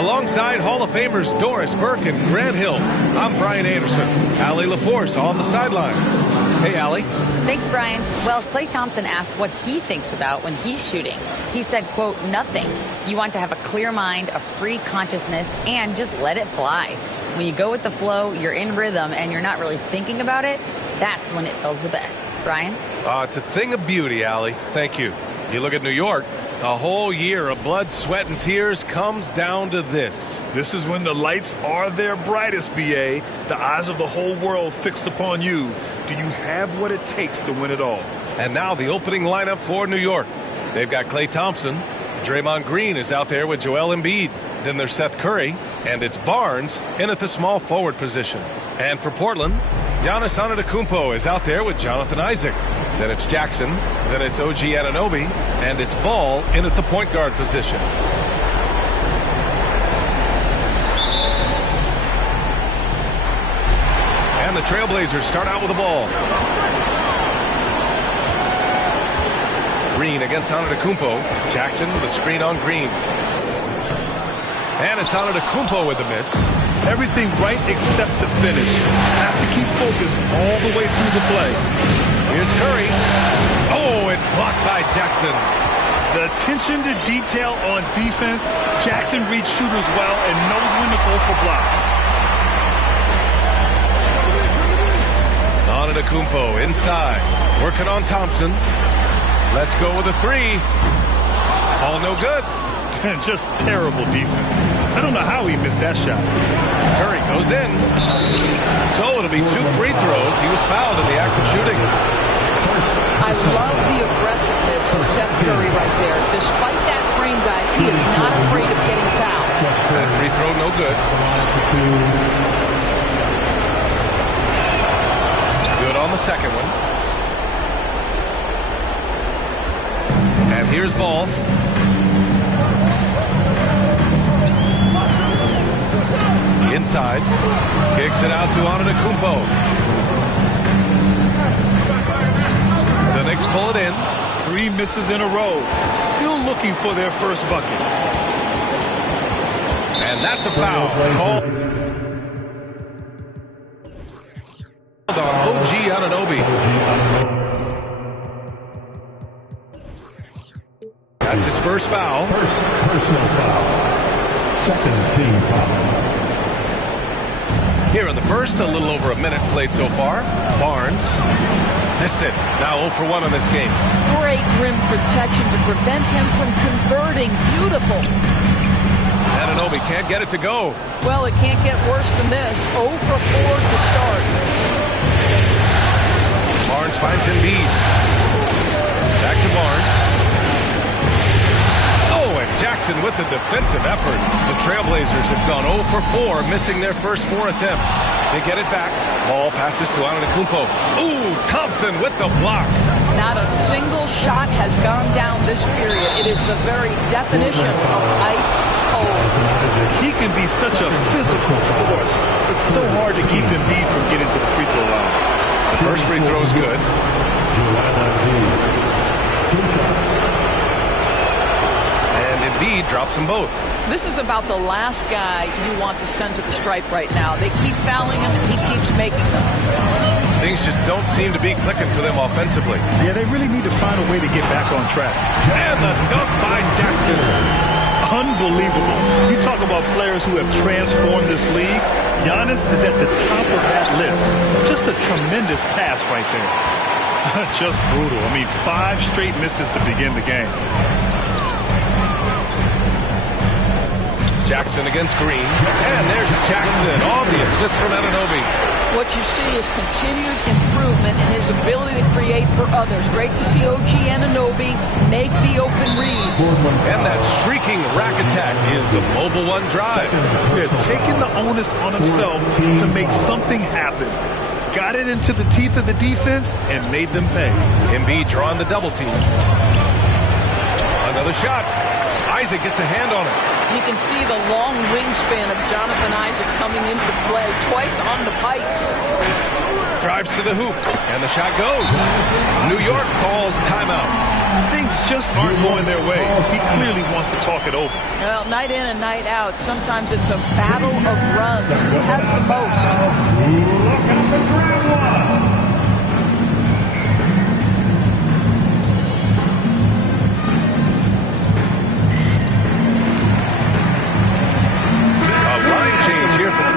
Alongside Hall of Famers Doris Burke and Grant Hill, I'm Brian Anderson. Allie LaForce on the sidelines. Hey, Allie. Thanks, Brian. Well, Klay Thompson asked what he thinks about when he's shooting. He said, quote, nothing. You want to have a clear mind, a free consciousness, and just let it fly. When you go with the flow, you're in rhythm, and you're not really thinking about it, that's when it feels the best. Brian? It's a thing of beauty, Allie. Thank you. You look at New York, a whole year of blood, sweat, and tears comes down to this. This is when the lights are their brightest, B.A. The eyes of the whole world fixed upon you. Do you have what it takes to win it all? And now the opening lineup for New York. They've got Klay Thompson. Draymond Green is out there with Joel Embiid. Then there's Seth Curry. And it's Barnes in at the small forward position. And for Portland, Giannis Antetokounmpo is out there with Jonathan Isaac. Then it's Jackson. Then it's OG Anunoby. And it's Ball in at the point guard position. And the Trailblazers start out with the ball. Green against Antetokounmpo. Jackson with a screen on Green. And it's Antetokounmpo with the miss. Everything right except the finish. Have to keep focused all the way through the play. Here's Curry. Oh, it's blocked by Jackson. The attention to detail on defense. Jackson reads shooters well and knows when to go for blocks. Antetokounmpo inside. Working on Thompson. Let's go with a three. All no good. Just terrible defense. I don't know how he missed that shot. Curry goes in. So it'll be 2 free throws. He was fouled in the act of shooting. I love the aggressiveness of Seth Curry right there. Despite that frame, guys, he is not afraid of getting fouled. That free throw, no good. Good on the second one. And here's Ball. Inside. Kicks it out to Antetokounmpo. The Knicks pull it in. 3 misses in a row. Still looking for their first bucket. And that's a foul. Called on OG Anunoby. That's his first foul. Personal foul. Second team foul. Here in the first, a little over a minute played so far. Barnes missed it. Now 0 for 1 in this game. Great rim protection to prevent him from converting. Beautiful. Anunoby can't get it to go. Well, it can't get worse than this. 0 for 4 to start. Barnes finds Embiid. Back to Barnes. Oh, and Jackson with the defensive effort. The Trailblazers have gone 0 for 4, missing their first 4 attempts. They get it back. Ball passes to Antetokounmpo. Ooh, Thompson with the block. Not a single shot has gone down this period. It is the very definition of ice cold. He can be such a physical force. It's so hard to keep Embiid from getting to the free throw line. The first free throw is good. Embiid drops them both. This is about the last guy you want to send to the stripe right now. They keep fouling him, and he keeps making them. Things just don't seem to be clicking for them offensively. Yeah, they really need to find a way to get back on track. And the dunk by Jackson. Unbelievable. You talk about players who have transformed this league. Giannis is at the top of that list. Just a tremendous pass right there. Just brutal. I mean, 5 straight misses to begin the game. Jackson against Green. And there's Jackson on the assist from Anunoby. What you see is continued improvement in his ability to create for others. Great to see OG Anunoby make the open read. And that streaking rack attack is the Mobile One drive. Yeah, taking the onus on himself to make something happen. Got it into the teeth of the defense and made them pay. Embiid drawing the double team. Another shot. Isaac gets a hand on it. You can see the long wingspan of Jonathan Isaac coming into play twice on the pipes. Drives to the hoop, and the shot goes. New York calls timeout. things just aren't going their way. He clearly wants to talk it over. Well, night in and night out, sometimes it's a battle of runs. Who has the most? Look at the grand one. Line change here for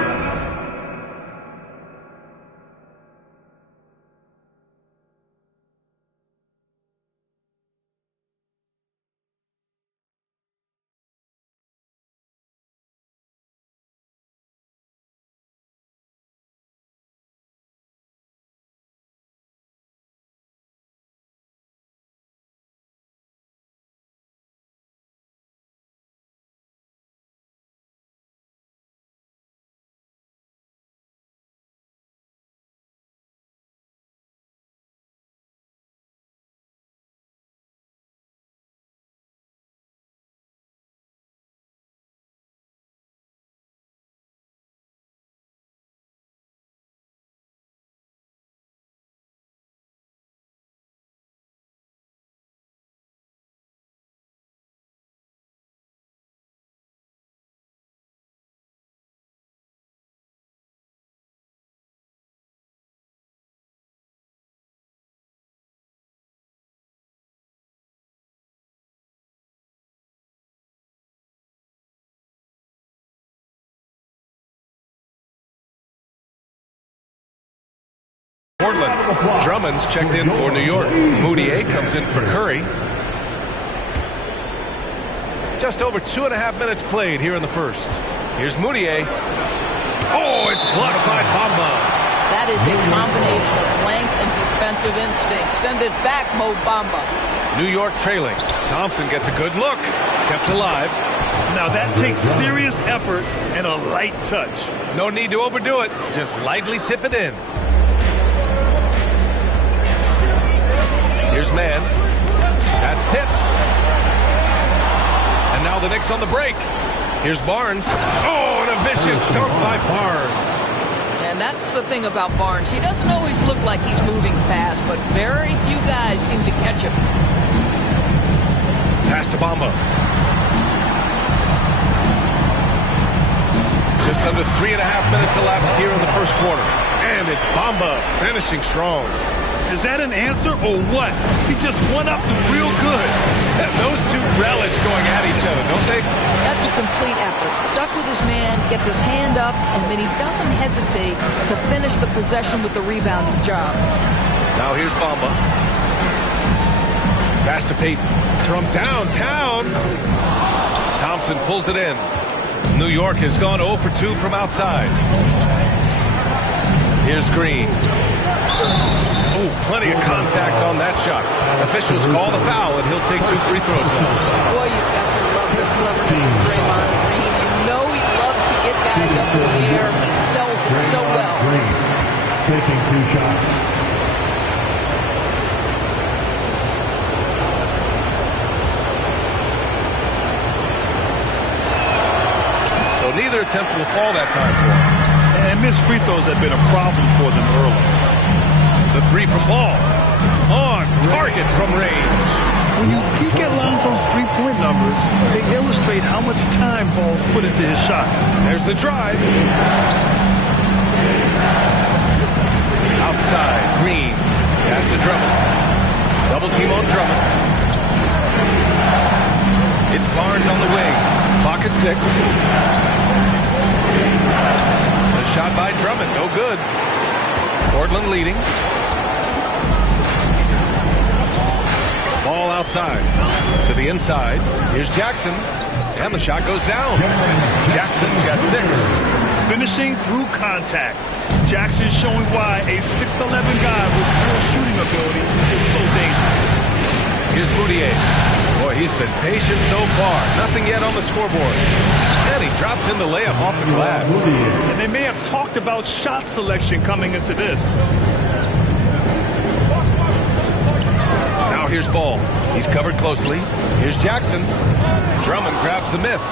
Portland. Drummond's checked in for New York. Moutier comes in for Curry. Just over 2.5 minutes played here in the first. Here's Moutier. Oh, it's blocked by Bamba. That is a combination of length and defensive instinct. Send it back, Mo Bamba. New York trailing. Thompson gets a good look. Kept alive. Now that takes serious effort and a light touch. No need to overdo it. Just lightly tip it in. Here's Mann. That's tipped. And now the Knicks on the break. Here's Barnes. Oh, and a vicious dunk by Barnes. And that's the thing about Barnes. He doesn't always look like he's moving fast, but very few guys seem to catch him. Pass to Bamba. Just under 3.5 minutes elapsed here in the first quarter. And it's Bamba finishing strong. Is that an answer or what? He just went up to real good. And those two relish going at each other, don't they? That's a complete effort. Stuck with his man, gets his hand up, and then he doesn't hesitate to finish the possession with the rebounding job. Now here's Bamba. Pass to Payton. From downtown. Thompson pulls it in. New York has gone 0 for 2 from outside. Here's Green. Oh, plenty of contact on that shot. Officials call the foul, and he'll take 2 free throws now. Boy, you've got to love the cleverness of Draymond Green. You know he loves to get guys up in the air. He sells it so well. Green taking 2 shots. So neither attempt will fall that time for him. And missed free throws have been a problem for them early. The 3 from Ball. On target from range. When you peek at Lonzo's three-point numbers, they illustrate how much time Ball's put into his shot. There's the drive. Outside, Green. Pass to Drummond. Double team on Drummond. It's Barnes on the wing. Clock at 6. The shot by Drummond, no good. Portland leading. Ball outside. To the inside. Here's Jackson. And the shot goes down. Jackson's got 6. Finishing through contact. Jackson showing why a 6'11 guy with real shooting ability is so dangerous. Here's Moutier. Boy, he's been patient so far. Nothing yet on the scoreboard. And he drops in the layup off the glass. And they may have talked about shot selection coming into this. Now here's Ball. He's covered closely. Here's Jackson. Drummond grabs the miss.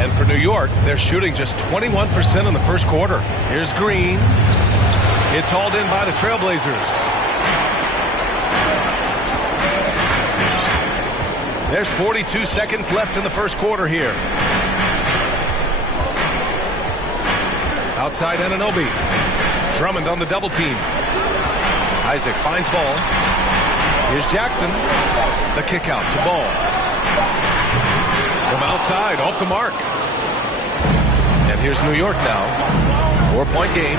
And for New York, they're shooting just 21% in the first quarter. Here's Green. It's hauled in by the Trailblazers. There's 42 seconds left in the first quarter here. Outside Anunoby. Drummond on the double team. Isaac finds ball. Here's Jackson. The kick out to Ball. From outside, off the mark. And here's New York now. 4-point game.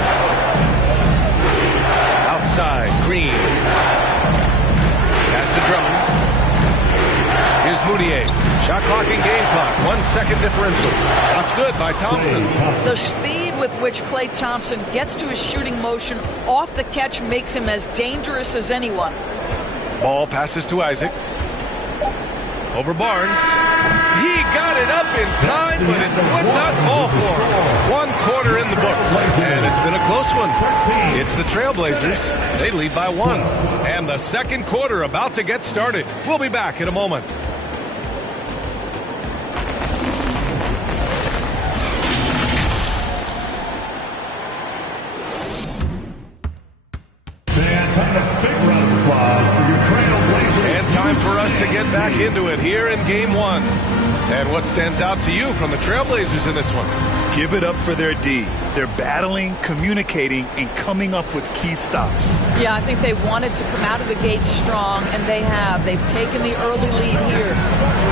Outside, Green. Pass to Drummond. Here's Moutier. Shot clock and game clock. 1 second differential. That's good by Thompson. The speed with which Klay Thompson gets to his shooting motion off the catch makes him as dangerous as anyone. Ball passes to Isaac. Over Barnes. He got it up in time, but it would not fall for him. 1 quarter in the books, and it's been a close one. It's the Trailblazers. They lead by 1. And the second quarter about to get started. We'll be back in a moment. Time for us to get back into it here in Game 1. And what stands out to you from the Trailblazers in this one? Give it up for their D. They're battling, communicating, and coming up with key stops. Yeah, I think they wanted to come out of the gate strong, and they have. They've taken the early lead here.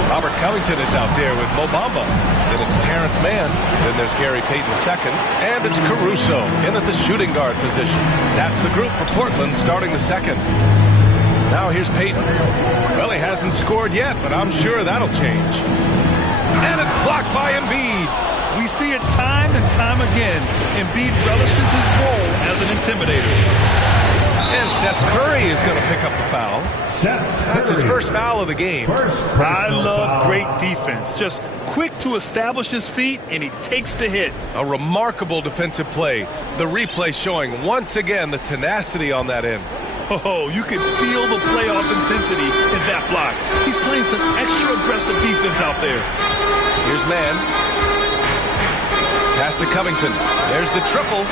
Robert Covington is out there with Mo Bamba. Then it's Terrence Mann. Then there's Gary Payton II. And it's Caruso in at the shooting guard position. That's the group for Portland starting the second. Now here's Payton. Well, he hasn't scored yet, but I'm sure that'll change. And it's blocked by Embiid. We see it time and time again. Embiid relishes his role as an intimidator. And Seth Curry is going to pick up the foul. That's his first foul of the game. I love great defense. Just quick to establish his feet, and he takes the hit. A remarkable defensive play. The replay showing once again the tenacity on that end. Oh, you can feel the playoff intensity in that block. He's playing some extra aggressive defense out there. Here's Mann. Pass to Covington. There's the triple.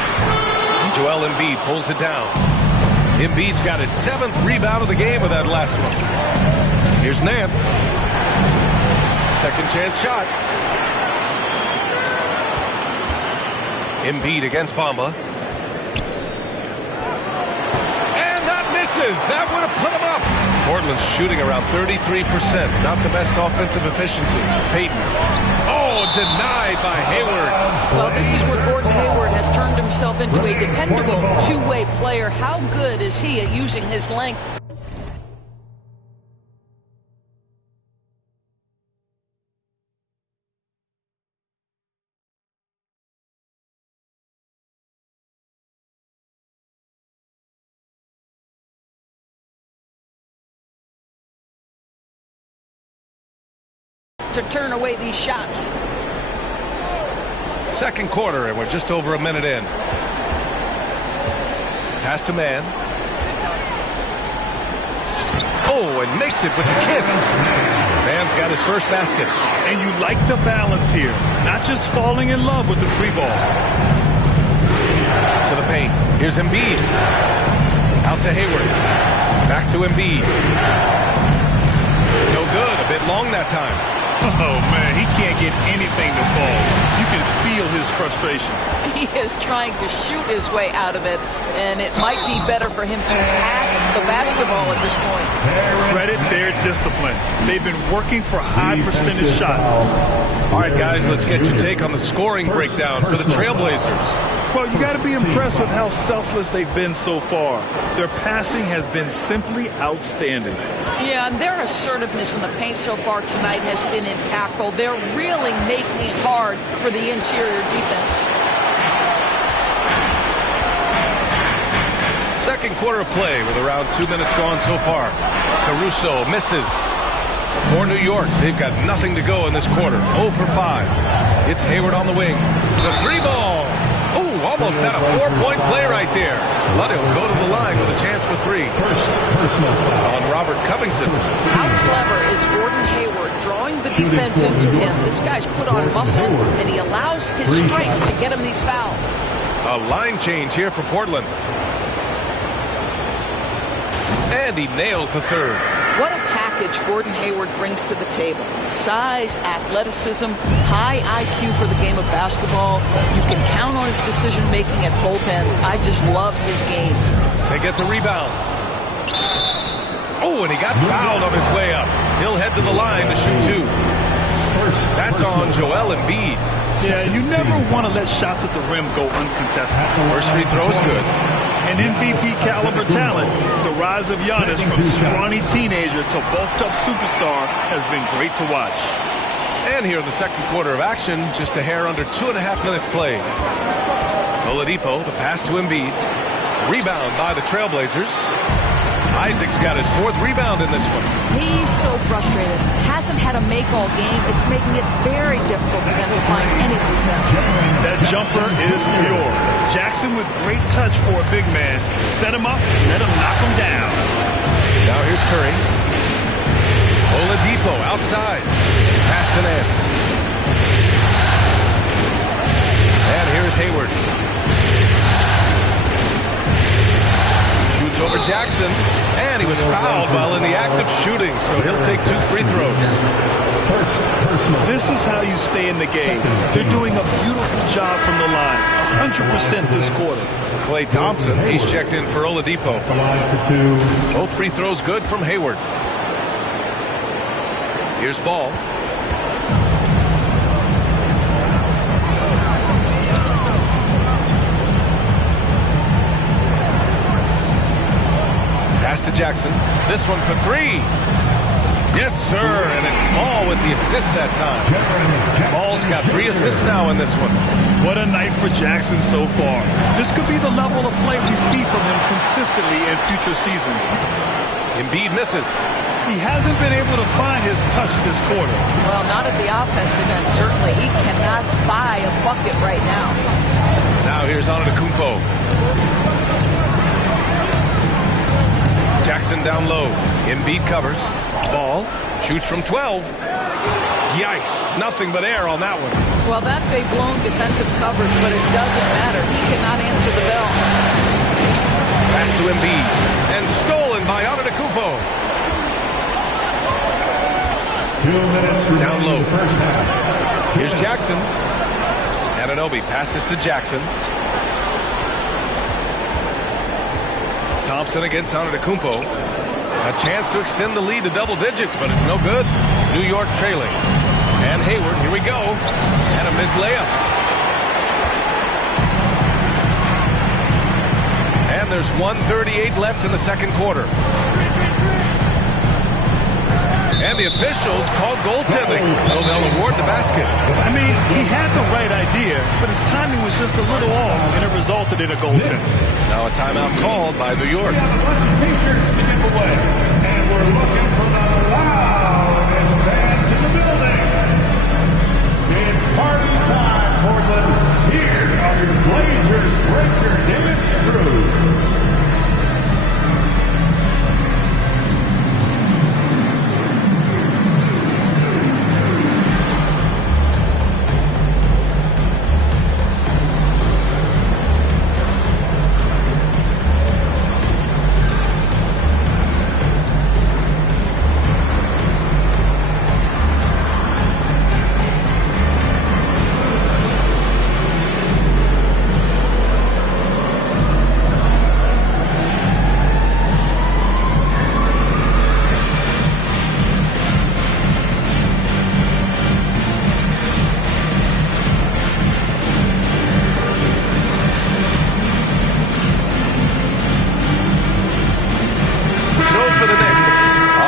Joel Embiid pulls it down. Embiid's got his 7th rebound of the game with that last one. Here's Nance. Second chance shot. Embiid against Bamba. That would have put him up. Portland's shooting around 33%. Not the best offensive efficiency. Payton. Oh, denied by Hayward. Well, this is where Gordon Hayward has turned himself into a dependable two-way player. How good is he at using his length? To turn away these shots. Second quarter, and we're just over a minute in. Pass to Mann. Oh, and makes it with the kiss. Mann's got his first basket. And you like the balance here. Not just falling in love with the free ball. To the paint. Here's Embiid. Out to Hayward. Back to Embiid. No good. A bit long that time. Oh, man, he can't get anything to fall. You can feel his frustration. He is trying to shoot his way out of it, and it might be better for him to pass the basketball at this point. Credit their discipline. They've been working for high percentage shots. All right, guys, let's get your take on the scoring breakdown for the Trailblazers. Well, you got to be impressed with how selfless they've been so far. Their passing has been simply outstanding. Yeah, and their assertiveness in the paint so far tonight has been impactful. They're really making it hard for the interior defense. Second quarter of play with around 2 minutes gone so far. Caruso misses. For New York, they've got nothing to go in this quarter. 0 for 5. It's Hayward on the wing. The 3-ball. Oh, almost had a 4-point play right there. But he'll go to the line with a chance for 3. On Robert Covington. How clever is Gordon Hayward drawing the defense into him? This guy's put on muscle, and he allows his strength to get him these fouls. A line change here for Portland. And he nails the third. What a package package Gordon Hayward brings to the table. Size, athleticism, high IQ for the game of basketball. You can count on his decision-making at both ends. I just love his game. They get the rebound. Oh, and he got fouled on his way up. He'll head to the line to shoot two. That's on Joel Embiid. Yeah, you never want to let shots at the rim go uncontested. First free throw is good. An MVP caliber talent, the rise of Giannis from scrawny teenager to bulked up superstar has been great to watch. And here in the second quarter of action, just a hair under 2.5 minutes played. Oladipo, the pass to Embiid. Rebound by the Trailblazers. Isaac's got his fourth rebound in this one. He's so frustrated. Hasn't had a make all game. It's making it very difficult for them to find any success. That jumper is pure. Jackson with great touch for a big man. Set him up, let him knock him down. Now here's Curry. Oladipo outside. Pass to Nance. And here's Hayward. Shoots over Jackson. And he was fouled while in the act of shooting, so he'll take 2 free throws. This is how you stay in the game. They're doing a beautiful job from the line. 100% this quarter. Klay Thompson, he's checked in for Oladipo. Both free throws good from Hayward. Here's Ball. Pass to Jackson. This one for 3. Yes, sir. And it's Ball with the assist that time. Ball's got 3 assists now in this one. What a night for Jackson so far. This could be the level of play we see from him consistently in future seasons. Embiid misses. He hasn't been able to find his touch this quarter. Well, not at the offensive end, certainly. He cannot buy a bucket right now. Now here's Antetokounmpo. Jackson down low. Embiid covers. Ball. Shoots from 12. Yikes. Nothing but air on that one. Well, that's a blown defensive coverage, but it doesn't matter. He cannot answer the bell. Pass to Embiid. And stolen by Antetokounmpo. 2 minutes Down low. first half. Here's Jackson. Anunoby passes to Jackson. Thompson against Antetokounmpo. A chance to extend the lead to double digits, but it's no good. New York trailing. And Hayward, here we go. And a missed layup. And there's 1:38 left in the second quarter. And the officials called goaltending, so they'll award the basket. I mean, he had the right idea, but his timing was just a little off, and it resulted in a goaltend. Now a timeout called by New York. We have a bunch of t-shirts to give away, and we're looking for the loudest fans in the building. It's party time, Portland. Here are your Blazers breakers in its crew. For the Knicks,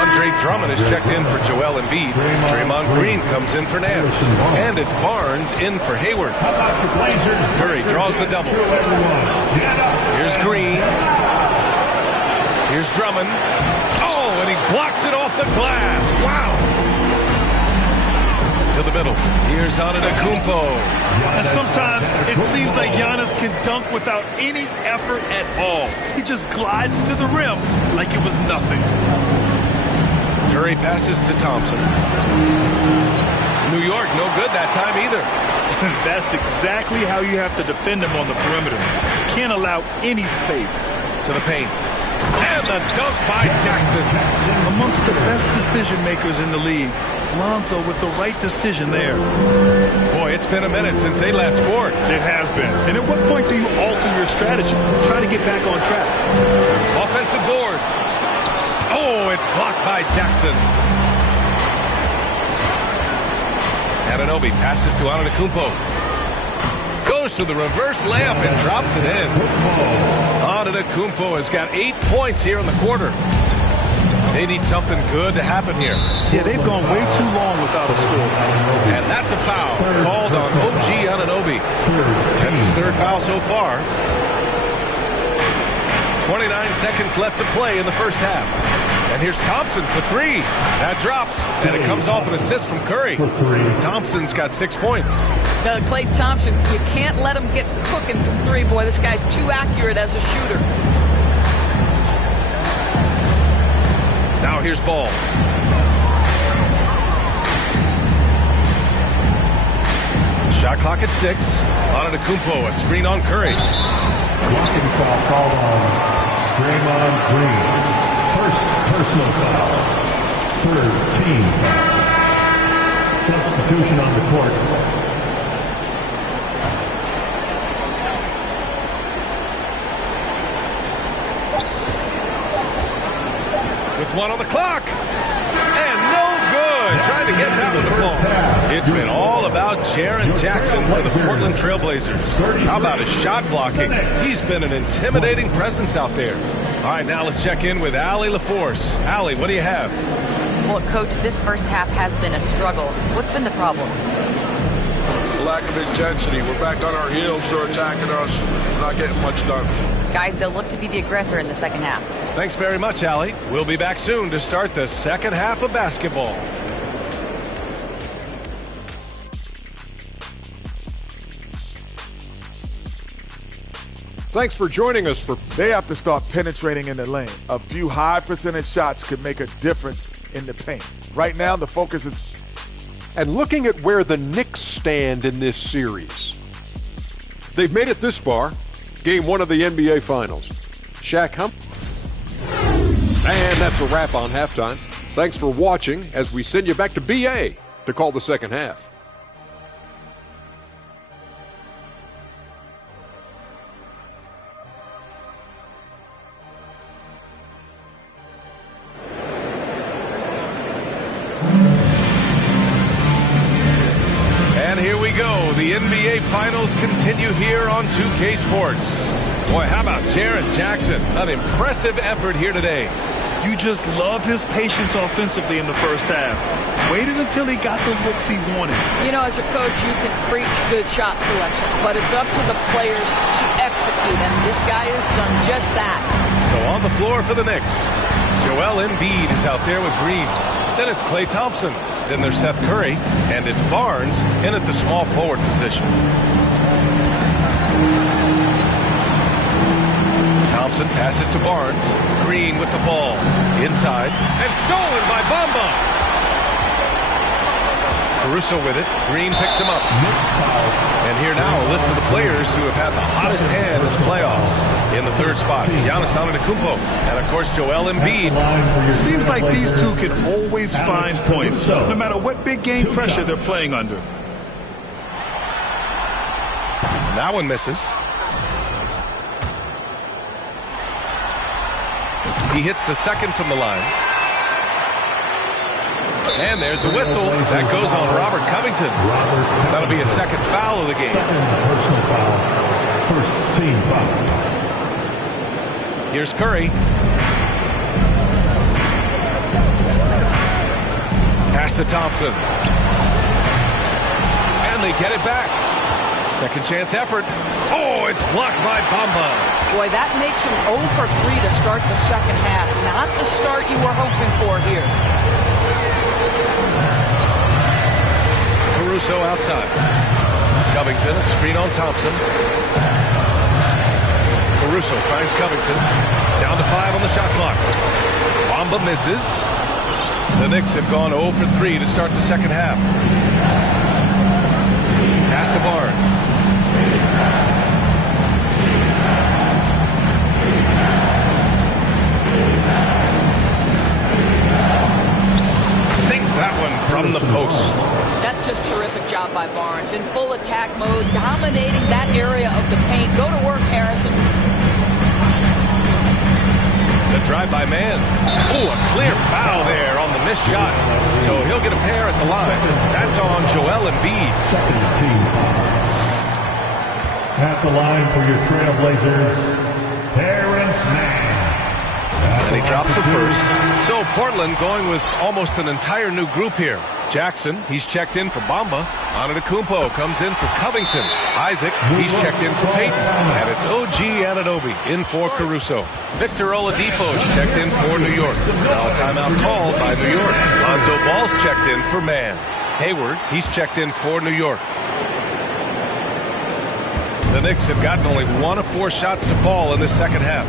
Andre Drummond is checked in for Joel Embiid. Draymond Green comes in for Nance. And it's Barnes in for Hayward. Curry draws the double. Here's Green. Here's Drummond. Oh, and he blocks it off the glass. Wow. To the middle. Here's Antetokounmpo. And sometimes it seems like Giannis can dunk without any effort at all. He just glides to the rim like it was nothing. Curry passes to Thompson. New York, no good that time either. That's exactly how you have to defend him on the perimeter. You can't allow any space. To the paint. And And the dunk by Jackson. Amongst the best decision makers in the league. Lonzo with the right decision there. Boy, it's been a minute since they last scored. It has been. And at what point do you alter your strategy? Try to get back on track. Offensive board. Oh, it's blocked by Jackson. Anunoby passes to Antetokounmpo. Goes to the reverse layup and drops it in. Antetokounmpo has got 8 points here in the quarter. They need something good to happen here. Yeah, they've gone way too long without a score. And that's a foul called on OG Anunoby. That's his third foul so far. 29 seconds left to play in the first half. And here's Thompson for three. That drops, and it comes off an assist from Curry. Thompson's got 6 points. Klay Thompson, you can't let him get cooking from three. Boy, this guy's too accurate as a shooter. Now here's Ball. Shot clock at 6. Antetokounmpo, a screen on Curry. Blocking foul called on Draymond Green. First personal foul. Third team foul. Substitution on the court. With 1 on the clock. And no good. Trying to get that one to fall. It's been all about Jaren Jackson for the Portland Trailblazers. How about his shot blocking? He's been an intimidating presence out there. All right, now let's check in with Allie LaForce. Allie, what do you have? Well, Coach, this first half has been a struggle. What's been the problem? Lack of intensity. We're back on our heels. They're attacking us. We're not getting much done. Guys, they'll look to be the aggressor in the second half. Thanks very much, Allie. We'll be back soon to start the second half of basketball. Thanks for joining us for... They have to start penetrating in the lane. A few high percentage shots could make a difference in the paint. Right now, the focus is... And looking at where the Knicks stand in this series. They've made it this far. Game 1 of the NBA Finals. Shaq Hump. And that's a wrap on halftime. Thanks for watching as we send you back to BA to call the second half. And here we go. The NBA Finals continue here on 2K Sports. Boy, how about Jaren Jackson? An impressive effort here today. You just love his patience offensively in the first half. Waited until he got the looks he wanted. You know, as a coach, you can preach good shot selection, but it's up to the players to execute, and this guy has done just that. So on the floor for the Knicks, Joel Embiid is out there with Green. Then it's Klay Thompson. Then there's Seth Curry, and it's Barnes in at the small forward position. Thompson passes to Barnes. Green with the ball. Inside. And stolen by Bamba. Caruso with it. Green picks him up. And here now a list of the players who have had the hottest hand in the playoffs. In the third spot, Giannis Antetokounmpo. And of course, Joel Embiid. It seems like these two can always find points, no matter what big game pressure they're playing under. That one misses. He hits the second from the line. And there's a whistle. That goes on Robert Covington. That'll be a second foul of the game. Second personal foul. First team foul. Here's Curry. Pass to Thompson. And they get it back. Second chance effort. Oh, it's blocked by Bamba. Boy, that makes him 0 for 3 to start the second half. Not the start you were hoping for here. Caruso outside. Covington, a screen on Thompson. Caruso finds Covington. Down to 5 on the shot clock. Bamba misses. The Knicks have gone 0 for 3 to start the second half. Pass to Barnes. just terrific job by Barnes. In full attack mode, dominating that area of the paint. Go to work, Harrison. The drive by man. Oh, a clear foul there on the missed shot. So he'll get a pair at the line. That's on Joel Embiid. Second team foul. At the line for your Trailblazers, Terrence Mann. And he drops the first. So Portland going with almost an entire new group here. Jackson, he's checked in for Bamba. Antetokounmpo comes in for Covington. Isaac, he's checked in for Payton. And it's OG Anunoby in for Caruso. Victor Oladipo's checked in for New York. Now a timeout called by New York. Lonzo Ball's checked in for Man. Hayward, he's checked in for New York. The Knicks have gotten only 1 of 4 shots to fall in the second half.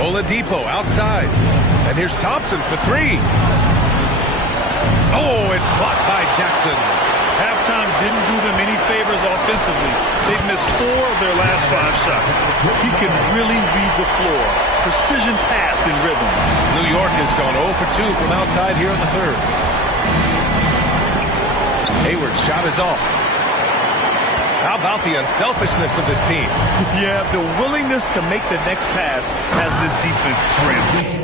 Oladipo outside. And here's Thompson for 3. Oh, it's blocked by Jackson. Halftime didn't do them any favors offensively. They've missed 4 of their last 5 shots. He can really read the floor. Precision pass in rhythm. New York has gone 0 for 2 from outside here in the third. Hayward's shot is off. How about the unselfishness of this team? Yeah, the willingness to make the next pass has this defense scrambling.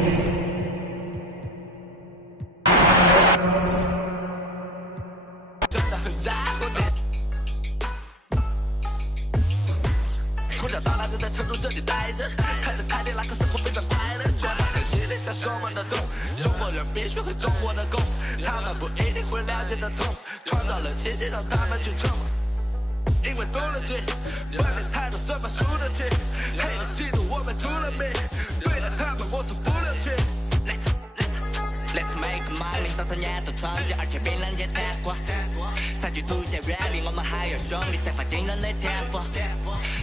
Let's make money， 早晨也都創造，而且別人也太過。他舉足界 rap， 我們還有兄弟，散發驚人的天賦。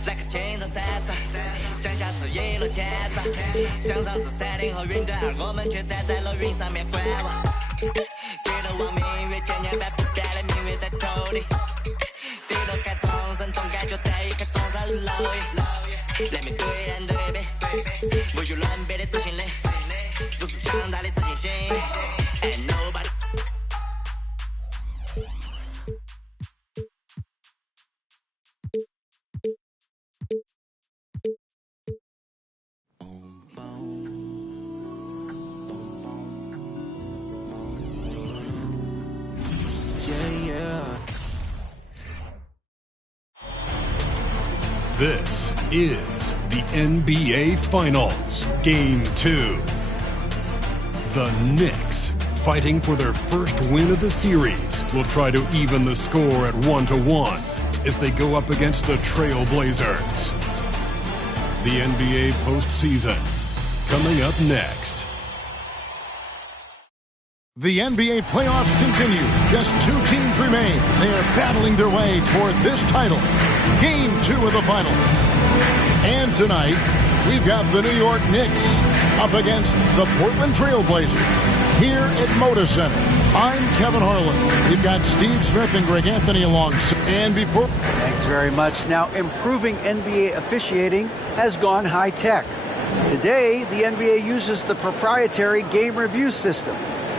來個青色閃閃，向下是一路節奏，向上是30後雲端，而我們卻站在了雲上面觀望。低頭望明月，千年百不變的命運在頭裡。低頭看眾生，總感覺在一個眾生牢裡。Let me 對人對比，無與倫比的自信力。如此強大的自信心 ，and nobody。This is the NBA Finals, Game 2. The Knicks, fighting for their first win of the series, will try to even the score at 1-1 as they go up against the Trailblazers. The NBA postseason, coming up next. The NBA playoffs continue. Just 2 teams remain. They are battling their way toward this title. Game 2 of the finals. And tonight, we've got the New York Knicks up against the Portland Trailblazers here at Moda Center. I'm Kevin Harlan. We've got Steve Smith and Greg Anthony along. And before... Thanks very much. Now, improving NBA officiating has gone high-tech. Today, the NBA uses the proprietary game review system,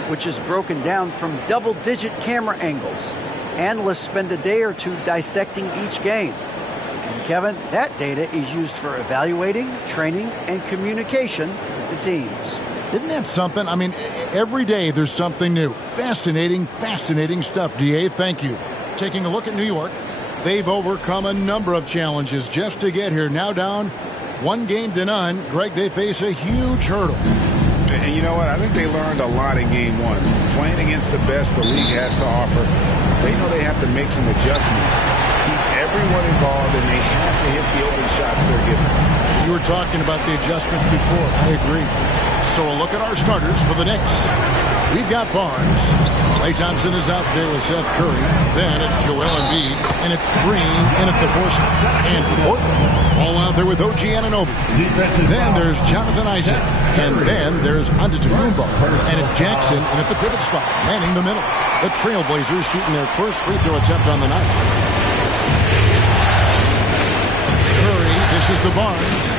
which is broken down from double-digit camera angles. Analysts spend a day or 2 dissecting each game. And Kevin, that data is used for evaluating, training, and communication with the teams. Isn't that something? I mean, every day there's something new. Fascinating, fascinating stuff, DA. Thank you. Taking a look at New York, they've overcome a number of challenges just to get here. Now down 1-0. Greg, they face a huge hurdle. And you know what? I think they learned a lot in Game 1. Playing against the best the league has to offer, they know they have to make some adjustments, keep everyone involved, and they have to hit the open shots they're given. You were talking about the adjustments before. I agree. So a look at our starters for the Knicks. We've got Barnes. Klay Thompson is out there with Seth Curry. Then it's Joel Embiid, and it's Green in at the 4 spot. And for Portland, all out there with OG Anunoby. Then there's Jonathan Isaac. And then there's Antetokounmpo. And it's Jackson in at the pivot spot, manning the middle. The Trailblazers shooting their first free throw attempt on the night. Curry, this is the Barnes.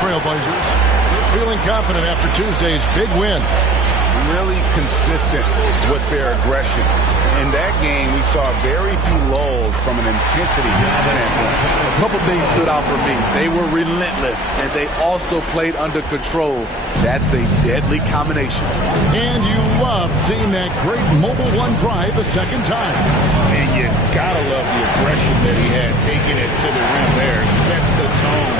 Trailblazers. They're feeling confident after Tuesday's big win. Really consistent with their aggression. In that game, we saw very few lulls from an intensity standpoint. A couple things stood out for me. They were relentless, and they also played under control. That's a deadly combination. And you love seeing that great mobile one drive a second time. And you gotta love the aggression that he had taking it to the rim there. Sets the tone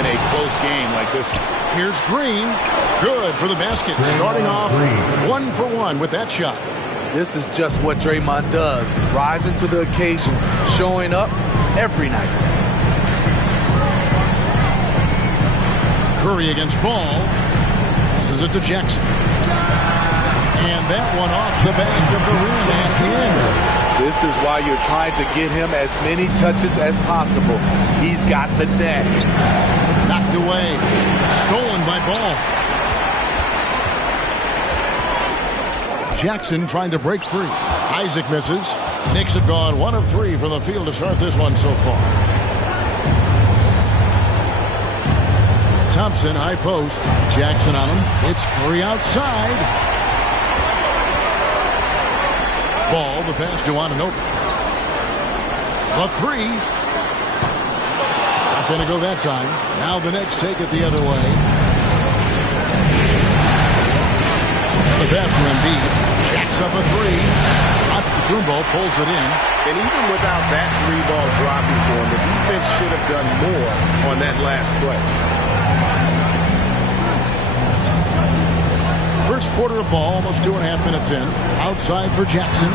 in a close game like this one. Here's Green. Good for the basket. Starting off 1 for 1 with that shot. This is just what Draymond does. Rising to the occasion, showing up every night. Curry against Ball. Passes it to Jackson. And that one off the back of the rim and in. This is why you're trying to get him as many touches as possible. He's got the neck. Knocked away. Stolen by Ball. Jackson trying to break free. Isaac misses. Knicks have gone 1 of 3 from the field to start this one so far. Thompson, high post. Jackson on him. It's Curry outside. Ball, the pass to Anunoby. The three. Not going to go that time. Now the Knicks take it the other way. And the pass to Embiid. Jacks up a three. Antetokounmpo pulls it in. And even without that three ball dropping for him, the defense should have done more on that last play. First quarter of ball, almost 2.5 minutes in. Outside for Jackson.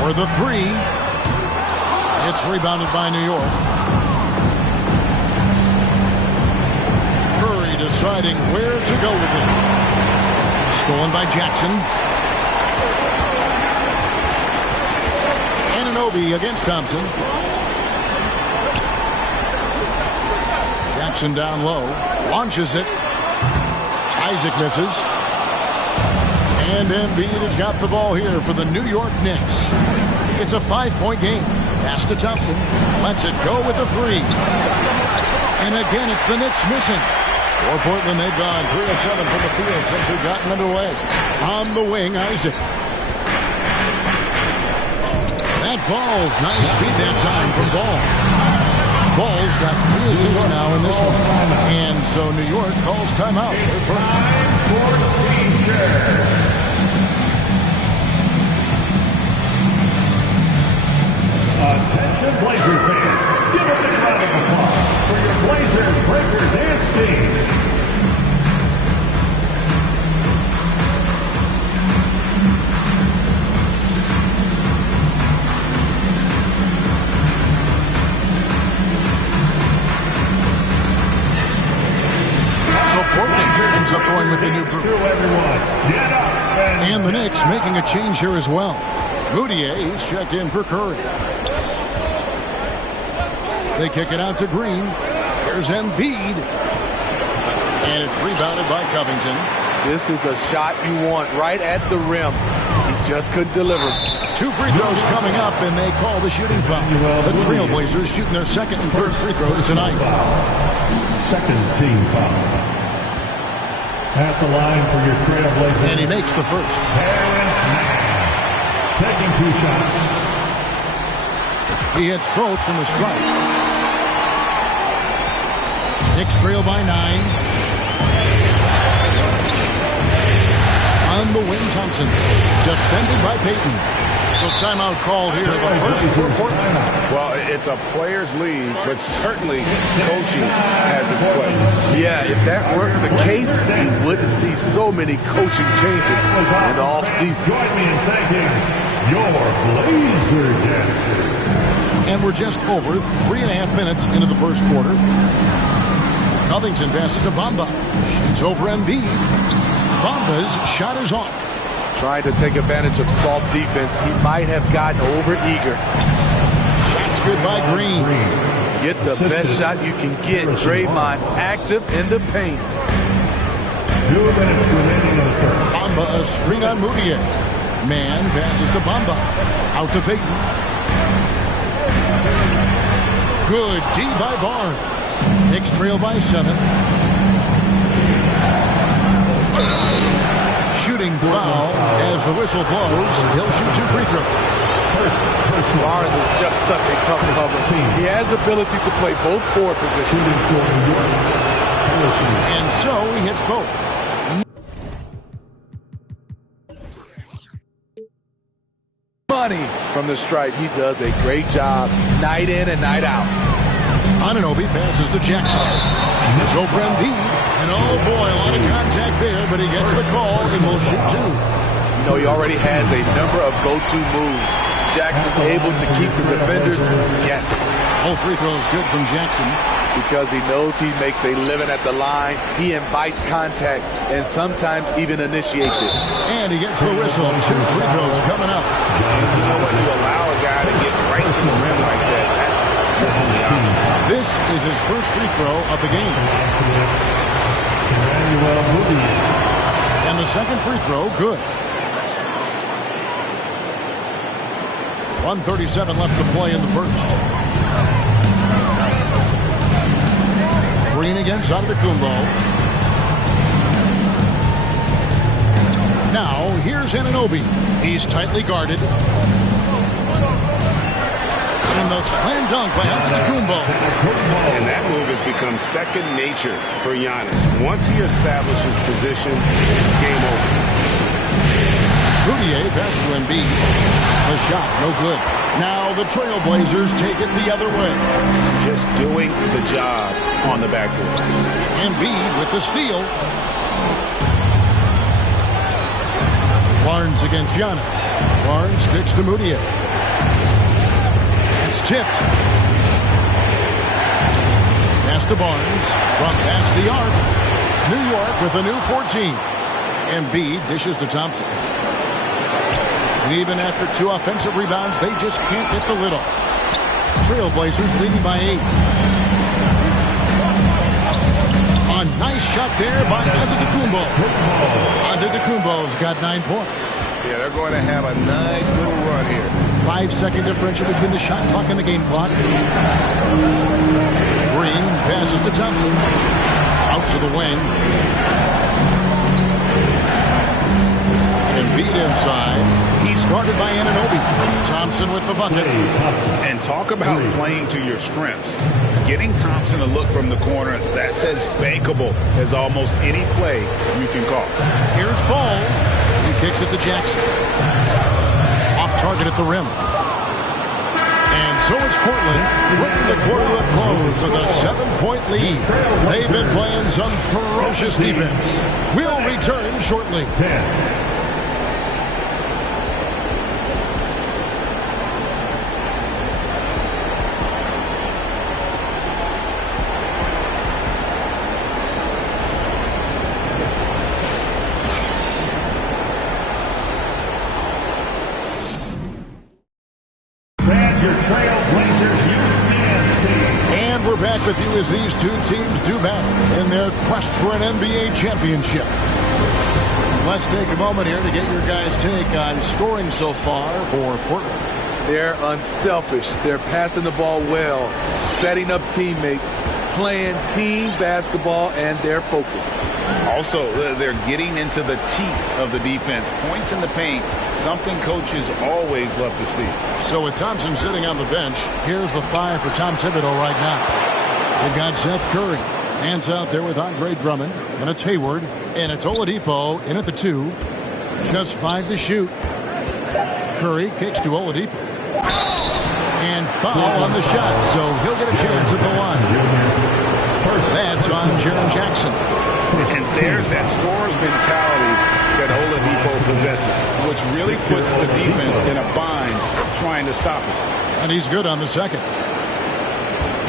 For the three. It's rebounded by New York. Curry deciding where to go with it. Stolen by Jackson. Anunoby against Thompson. Jackson down low. Launches it. Isaac misses. And Embiid has got the ball here for the New York Knicks. It's a 5-point game. Pass to Thompson. Lets it go with the three. And again, it's the Knicks missing. For Portland, they've gone 3 of 7 from the field since we've gotten underway. On the wing, Isaac. That falls. Nice feed that time from Ball. Ball's got 3 assists now in this one. And so New York calls timeout. Their first. Attention Blazers fans, give a big round of applause for your Blazers Breaker Dance team. So Portland ends up going with the new group. And the Knicks making a change here as well. Moutier, he's checked in for Curry. They kick it out to Green. Here's Embiid. And it's rebounded by Covington. This is the shot you want right at the rim. He just couldn't deliver. 2 free throws coming up, and they call the shooting foul. The Trailblazers shooting their second and third free throws tonight. Second team foul. At the line for your Trailblazers. And he makes the first. Taking 2 shots. He hits both from the stripe. Knicks trail by 9. On the wing, Thompson. Defended by Payton. So timeout called here. The first for Portland. Well, it's a players' league, but certainly coaching has its place. Yeah, if that weren't the case, you wouldn't see so many coaching changes in the offseason. Join me in thanking your Blazer dancers. And we're just over 3.5 minutes into the first quarter. Covington passes to Bamba. Shoots over Embiid. Bamba's shot is off. Trying to take advantage of soft defense. He might have gotten over-eager. Shot's good by Green. Get the best shot you can get. Draymond active in the paint. 2 minutes remaining in the first. Bamba a screen on Moutier. Man passes to Bamba. Out to Payton. Good D by Barnes. Knicks trail by 7. Shooting foul as the whistle blows. He'll shoot 2 free throws. Barnes is just such a tough cover. He has the ability to play both forward positions. And so he hits both. Money from the stripe. He does a great job night in and night out. Anunoby passes to Jackson. It's over Embiid. And oh boy, a lot of contact there, but he gets the call and will shoot 2. You know, he already has a number of go-to moves. Jackson's able to keep the defenders guessing. All free throws good from Jackson. Because he knows he makes a living at the line. He invites contact and sometimes even initiates it. And he gets the whistle. 2 free throws coming up. You know what? You allow a guy to get right to the rim like that. That's certainly awesome. This is his first free throw of the game. And the second free throw, good. 1:37 left to play in the first. Green against Antetokounmpo. Now, here's Anunoby. He's tightly guarded. And the slam dunk by Antetokounmpo. And that move has become second nature for Giannis. Once he establishes position, game over. Rudier pass to Embiid. The shot, no good. Now the Trailblazers take it the other way. Just doing the job on the backboard. Embiid with the steal. Barnes against Giannis. Barnes kicks to Moutier. It's tipped. Pass to Barnes. From past the arc. New York with a new 14. Embiid dishes to Thompson. And even after 2 offensive rebounds, they just can't get the lid off. Trailblazers leading by 8. A nice shot there by Antetokounmpo. Antetokounmpo's got 9 points. Yeah, they're going to have a nice little run here. 5-second differential between the shot clock and the game clock. Green passes to Thompson. Out to the wing. Embiid inside. He's guarded by Anunoby. Thompson with the bucket. And talk about playing to your strengths. Getting Thompson a look from the corner, that's as bankable as almost any play you can call. Here's Ball. He kicks it to Jackson. Off target at the rim. And so it's Portland bringing the quarter to a close with a 7-point lead. They've been playing some ferocious defense. We'll return shortly. And we're back with you as these 2 teams do battle in their quest for an NBA championship. Let's take a moment here to get your guys' take on scoring so far for Portland. They're unselfish. They're passing the ball well, setting up teammates, playing team basketball, and their focus. Also, they're getting into the teeth of the defense. Points in the paint, something coaches always love to see. So with Thompson sitting on the bench, here's the 5 for Tom Thibodeau right now. They've got Seth Curry. Hands out there with Andre Drummond. And it's Hayward. And it's Oladipo in at the 2. Just 5 to shoot. Curry kicks to Oladipo. And foul on the shot, so he'll get a chance at the line. That's on Jaren Jackson. And there's that scorer's mentality that Oladipo possesses, which really puts the defense in a bind trying to stop him. And he's good on the second.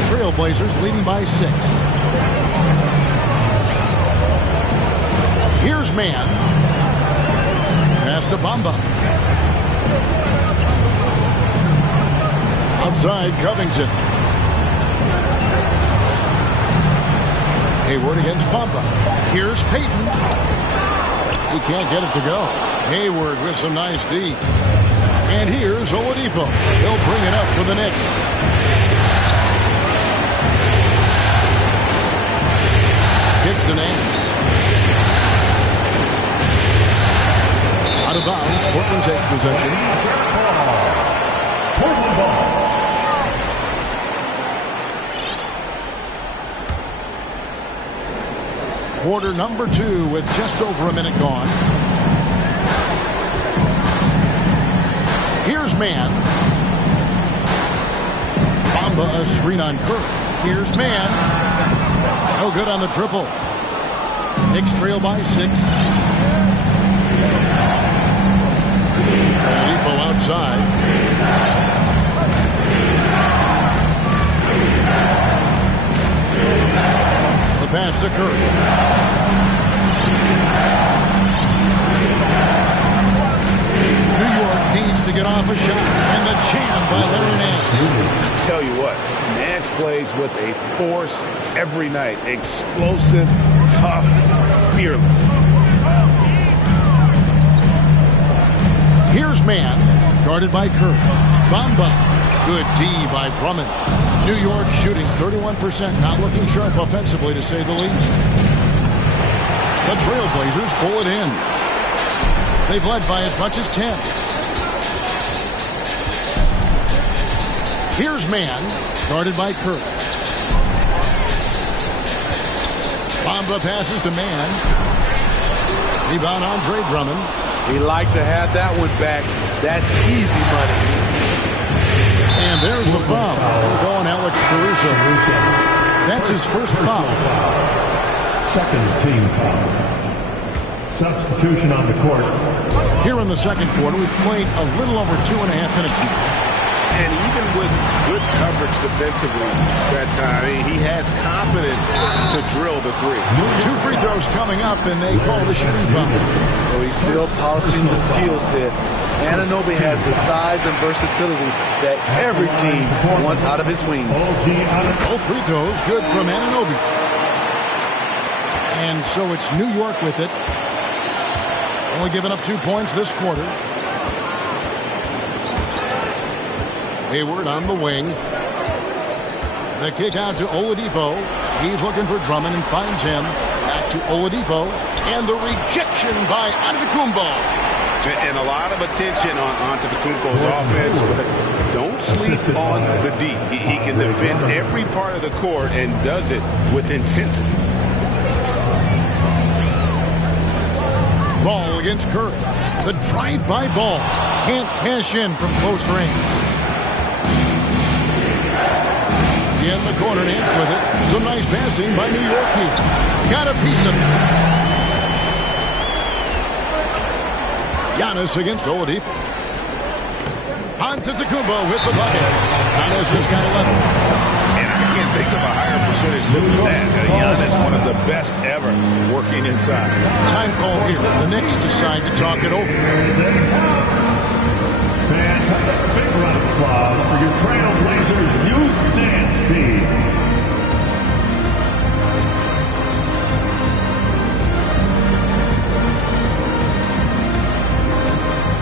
Trailblazers leading by 6. Here's Man. Pass to Bamba. Outside Covington. Hayward against Bamba. Here's Payton. He can't get it to go. Hayward with some nice D. And here's Oladipo. He'll bring it up for the Knicks. Kicks to Nance. Out of bounds. Portland takes possession. Portland ball. Quarter number 2 with just over a minute gone. Here's man. Bamba a screen on Curry. Here's man. No good on the triple. Knicks trail by 6. Oladipo outside. The pass to Curry. New York needs to get off a shot. And the jam by Larry Nance. I tell you what, Nance plays with a force every night. Explosive, tough, fearless. Here's man, guarded by Curry. Bamba. Good D by Drummond. New York shooting 31%, not looking sharp offensively to say the least. The Trailblazers pull it in. They've led by as much as 10. Here's man, guarded by Curry. Bamba passes to man. Rebound Andre Drummond. He liked to have that one back. That's easy money. And there's the foul. Going Alex Caruso. That's his first foul. Second team foul. Substitution on the court. Here in the second quarter, we've played a little over 2.5 minutes now. And even with good coverage defensively that time, he has confidence to drill the 3. 2 free throws coming up, and they call the shooting foul. So he's still polishing the skill set. Anunoby has the size and versatility that every team wants out of his wings. Both free throws good from Anunoby. And so it's New York with it. Only giving up 2 points this quarter. Hayward on the wing. The kick out to Oladipo. He's looking for Drummond and finds him. Back to Oladipo. And the rejection by Antetokounmpo. And a lot of attention on Antetokounmpo's offense, but don't sleep on the D. He can defend every part of the court and does it with intensity. Ball against Curry. The drive-by ball. Can't cash in from close range. In the corner, Nance with it. Some nice passing by New York here. Got a piece of it. Giannis against Oladipo. Antetokounmpo with the bucket. Giannis has got 11. And I can't think of a higher percentage than that. Giannis, one of the best ever working inside. Time call here. The Knicks decide to talk it over. Fans, have a big round of applause for your Trailblazers Youth Dance Team.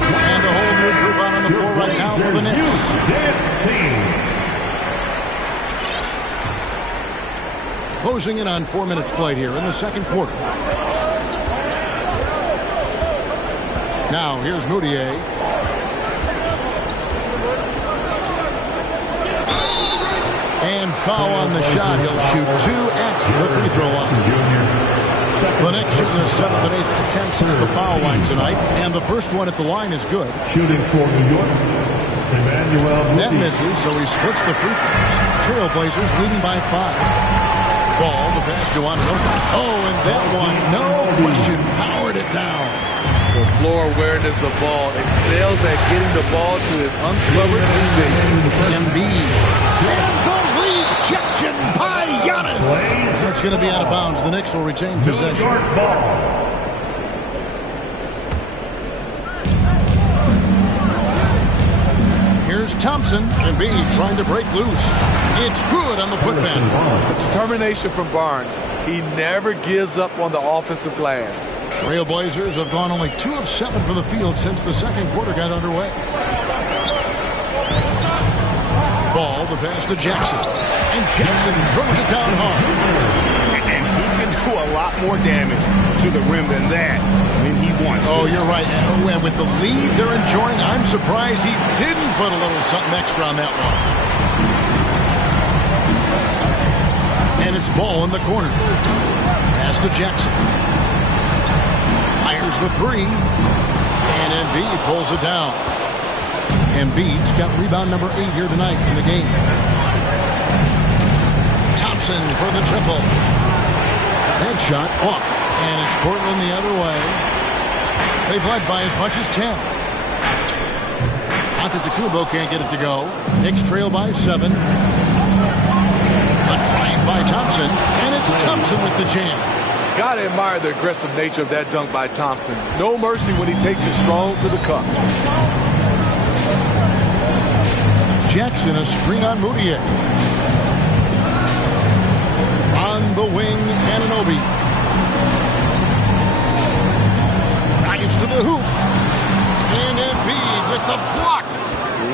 And a whole new group out on the floor right now for the Knicks. Youth Dance Team. Closing in on 4 minutes played here in the second quarter. Now here's Moutier. And foul on the shot. He'll shoot 2 at the free throw line. The Knicks shooting their 7th and 8th attempts at the foul line tonight. And the first one at the line is good. Shooting for New York, Emmanuel. That misses, so he splits the free throws. Trailblazers leading by 5. Ball, the pass to Anunoby. Oh, and that one, no question, powered it down. The floor awareness of ball excels at getting the ball to his uncovered teammates. Embiid. And the rejection by Giannis. It's going to be out of bounds. The Knicks will retain possession. Here's Thompson. Embiid trying to break loose. It's good on the putback. Determination from Barnes. He never gives up on the offensive glass. Trailblazers have gone only 2 of 7 from the field since the second quarter got underway. Ball, the pass to Jackson. And Jackson throws it down hard. And he can do a lot more damage to the rim than that when he wants to. Oh, Oh, you're right. And with the lead they're enjoying, I'm surprised he didn't put a little something extra on that one. And it's ball in the corner. Pass to Jackson. Fires the three. And Embiid pulls it down. Embiid's got rebound number 8 here tonight in the game. Thompson for the triple. That shot off. And it's Portland the other way. They've led by as much as 10. Antetokounmpo can't get it to go. Knicks trail by 7. A drive by Thompson. And it's Thompson with the jam. Gotta admire the aggressive nature of that dunk by Thompson. No mercy when he takes it strong to the cup. Jackson, a screen on Moutier. On the wing, Anunoby. Drives to the hoop. And Embiid with the block.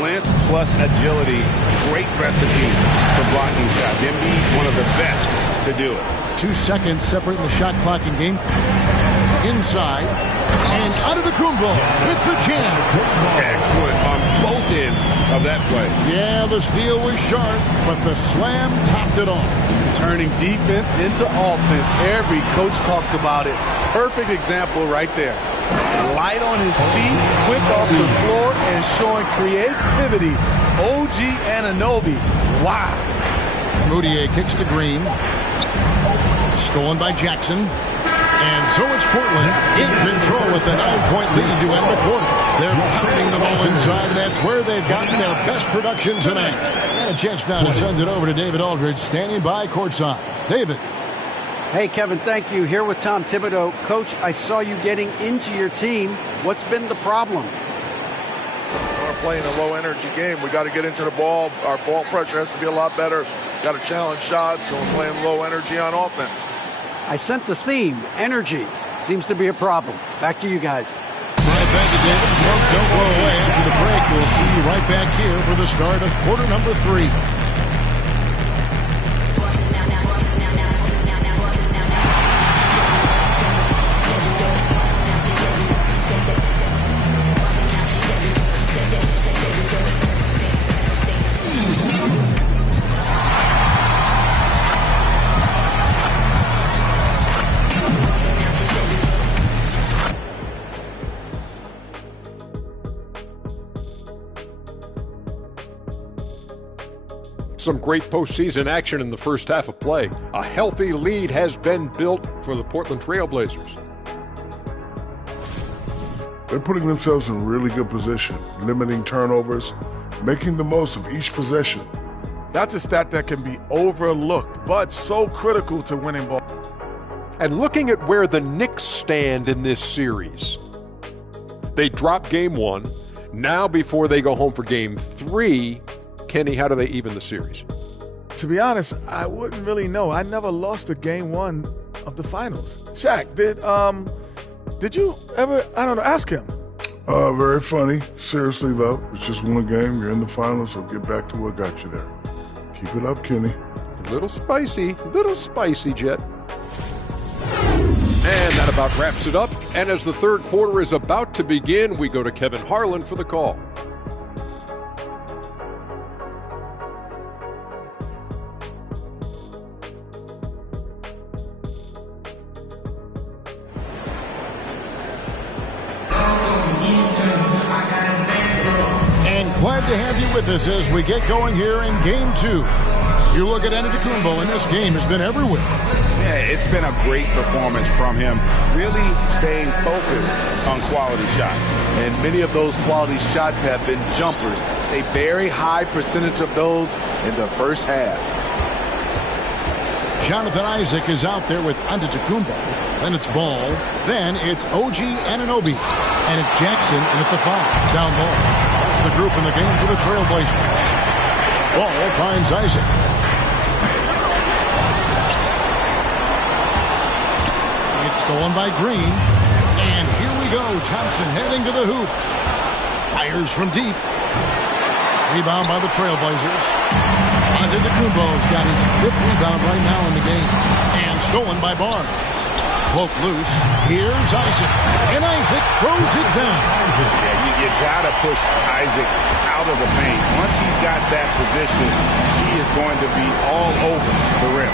Length plus agility. Great recipe for blocking shots. Embiid's one of the best to do it. 2 seconds separating the shot clock and game clock. Inside. And Antetokounmpo with the jam. Excellent on both ends of that play. Yeah, the steal was sharp, but the slam topped it off. Turning defense into offense. Every coach talks about it. Perfect example right there. Light on his feet, quick off the floor, and showing creativity. OG Anunoby. Wow. Moutier kicks to Green. Stolen by Jackson. And so it's Portland in control with a 9-point lead to end the quarter. They're pounding the ball inside. That's where they've gotten their best production tonight. And a chance now to send it over to David Aldridge, standing by courtside. David. Hey, Kevin, thank you. Here with Tom Thibodeau. Coach, I saw you getting into your team. What's been the problem? We're playing a low-energy game. We got to get into the ball. Our ball pressure has to be a lot better. Got to challenge shots, so we're playing low energy on offense. I sense a theme. Energy seems to be a problem. Back to you guys. All right, thank you, David. Folks, don't go away. After the break, we'll see you right back here for the start of quarter number 3. Some great postseason action in the first half of play. A healthy lead has been built for the Portland Trail Blazers. They're putting themselves in really good position, limiting turnovers, making the most of each possession. That's a stat that can be overlooked, but so critical to winning ball. And looking at where the Knicks stand in this series, they dropped game 1. Now before they go home for game 3, Kenny, how do they even the series? To be honest, I wouldn't really know. I never lost a game 1 of the finals. Shaq, did you ever, ask him? Very funny. Seriously, though, it's just one game. You're in the finals, so get back to what got you there. Keep it up, Kenny. A little spicy, Jet. And that about wraps it up. And as the third quarter is about to begin, we go to Kevin Harlan for the call. Glad to have you with us as we get going here in Game 2. You look at Antetokounmpo, and this game has been everywhere. Yeah, it's been a great performance from him. Really staying focused on quality shots. And many of those quality shots have been jumpers. A very high percentage of those in the first half. Jonathan Isaac is out there with Antetokounmpo. Then it's Ball. Then it's OG Anunoby. And it's Jackson and at the 5. Down low. That's the group in the game for the Trailblazers. Ball finds Isaac. It's stolen by Green. And here we go. Thompson heading to the hoop. Fires from deep. Rebound by the Trailblazers. Antetokounmpo's got his 5th rebound right now in the game. And stolen by Barnes. Poke loose. Here's Isaac. And Isaac throws it down. Yeah, you got to push Isaac out of the paint. Once he's got that position, he is going to be all over the rim.